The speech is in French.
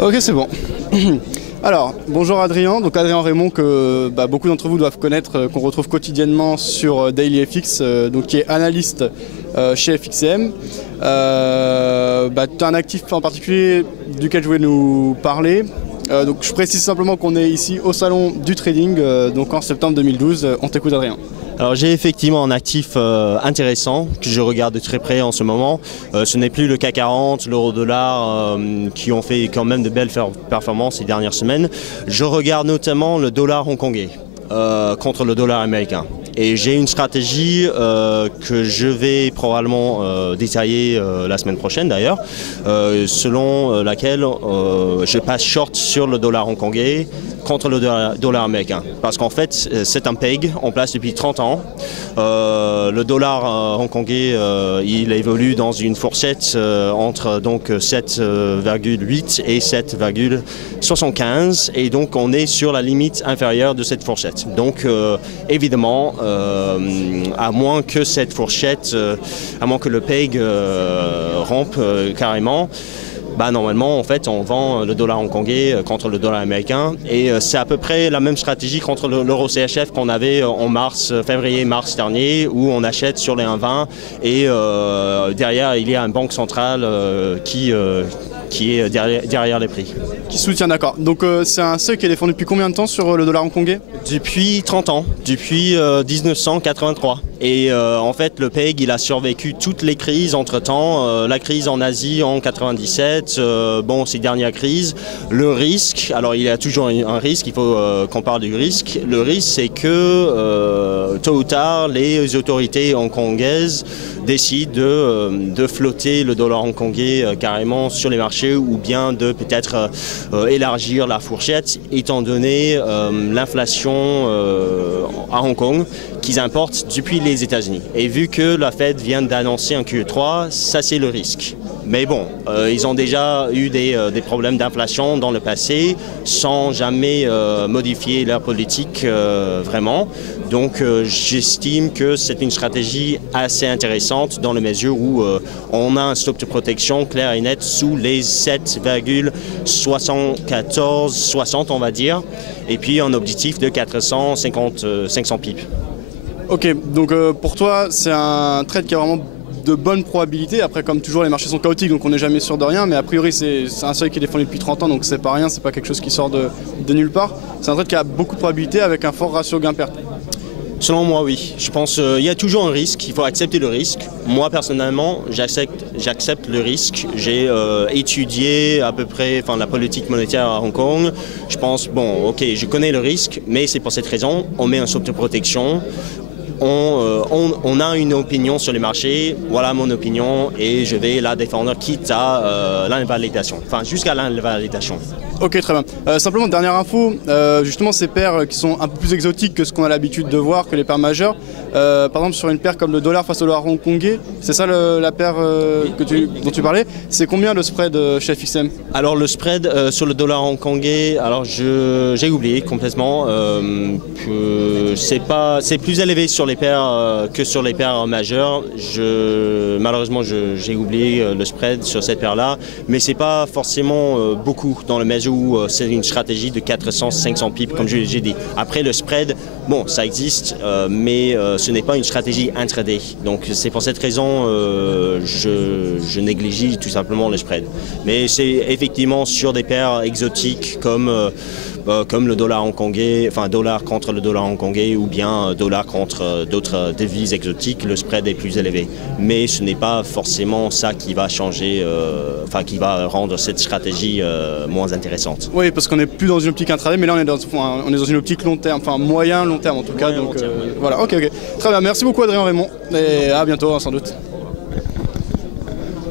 Ok, c'est bon. Alors, bonjour Adrien. Donc Adrien Raymond que beaucoup d'entre vous doivent connaître, qu'on retrouve quotidiennement sur DailyFX, donc qui est analyste chez FXCM. Tu as un actif en particulier duquel je voulais nous parler. Donc je précise simplement qu'on est ici au salon du trading, donc en septembre 2012. On t'écoute Adrien. Alors j'ai effectivement un actif intéressant que je regarde de très près en ce moment. Ce n'est plus le CAC 40, l'euro-dollar qui ont fait quand même de belles performances ces dernières semaines. Je regarde notamment le dollar hongkongais contre le dollar américain. Et j'ai une stratégie que je vais probablement détailler la semaine prochaine d'ailleurs, selon laquelle je passe short sur le dollar hongkongais contre le dollar américain. Parce qu'en fait, c'est un PEG en place depuis 30 ans. Le dollar hongkongais, il évolue dans une fourchette entre donc 7,8 et 7,75. Et donc, on est sur la limite inférieure de cette fourchette. Donc, évidemment, à moins que cette fourchette, à moins que le PEG rampe carrément, normalement, en fait, on vend le dollar hongkongais contre le dollar américain et c'est à peu près la même stratégie contre l'euro CHF qu'on avait en février-mars dernier où on achète sur les 1,20 et derrière, il y a une banque centrale qui est derrière les prix. Qui soutient, d'accord. Donc c'est un seuil qui est défendu depuis combien de temps sur le dollar hongkongais? Depuis 30 ans, depuis 1983. Et en fait, le PEG, il a survécu toutes les crises entre-temps. La crise en Asie en 97, ces dernières crises. Le risque, alors il y a toujours un risque, il faut qu'on parle du risque. Le risque, c'est que tôt ou tard, les autorités hongkongaises décident de flotter le dollar hongkongais carrément sur les marchés ou bien de peut-être élargir la fourchette étant donné l'inflation à Hong Kong qu'ils importent depuis les États-Unis. Et vu que la Fed vient d'annoncer un QE3, ça c'est le risque. Mais bon, ils ont déjà eu des problèmes d'inflation dans le passé sans jamais modifier leur politique vraiment. Donc j'estime que c'est une stratégie assez intéressante dans la mesure où on a un stop de protection clair et net sous les 7,74-60 on va dire. Et puis un objectif de 500 pips. Ok, donc pour toi c'est un trade qui a vraiment de bonnes probabilités. Après, comme toujours, les marchés sont chaotiques, donc on n'est jamais sûr de rien. Mais a priori, c'est un seuil qui est défendu depuis 30 ans, donc c'est pas rien, c'est pas quelque chose qui sort de nulle part. C'est un trade qui a beaucoup de probabilités avec un fort ratio gain-perte. Selon moi, oui. Je pense qu'il y a toujours un risque, il faut accepter le risque. Moi, personnellement, j'accepte le risque. J'ai étudié à peu près la politique monétaire à Hong Kong. Je pense, je connais le risque, mais c'est pour cette raison, on met un stop de protection. On a une opinion sur les marchés, voilà mon opinion, et je vais la défendre quitte à l'invalidation, jusqu'à l'invalidation. Ok, très bien. Simplement, dernière info, justement ces paires qui sont un peu plus exotiques que ce qu'on a l'habitude de voir, que les paires majeures, par exemple sur une paire comme le dollar face au dollar hongkongais, c'est ça la paire dont tu parlais, c'est combien le spread chez FXM? Alors le spread sur le dollar hongkongais, alors j'ai oublié complètement, c'est plus élevé sur les paires que sur les paires majeures. Malheureusement j'ai oublié le spread sur cette paire-là, mais c'est pas forcément beaucoup dans le mesure où c'est une stratégie de 400-500 pips, comme j'ai dit. Après, le spread, ça existe, mais ce n'est pas une stratégie intraday. Donc, c'est pour cette raison je néglige tout simplement le spread. Mais c'est effectivement sur des paires exotiques comme le dollar hongkongais, dollar contre le dollar hongkongais ou bien dollar contre d'autres devises exotiques, le spread est plus élevé. Mais ce n'est pas forcément ça qui va changer, qui va rendre cette stratégie moins intéressante. Oui, parce qu'on n'est plus dans une optique intraday, mais là on est dans une optique long terme, moyen long terme en tout cas. Donc voilà, ok. Très bien, merci beaucoup Adrien Raymond, et à bientôt sans doute.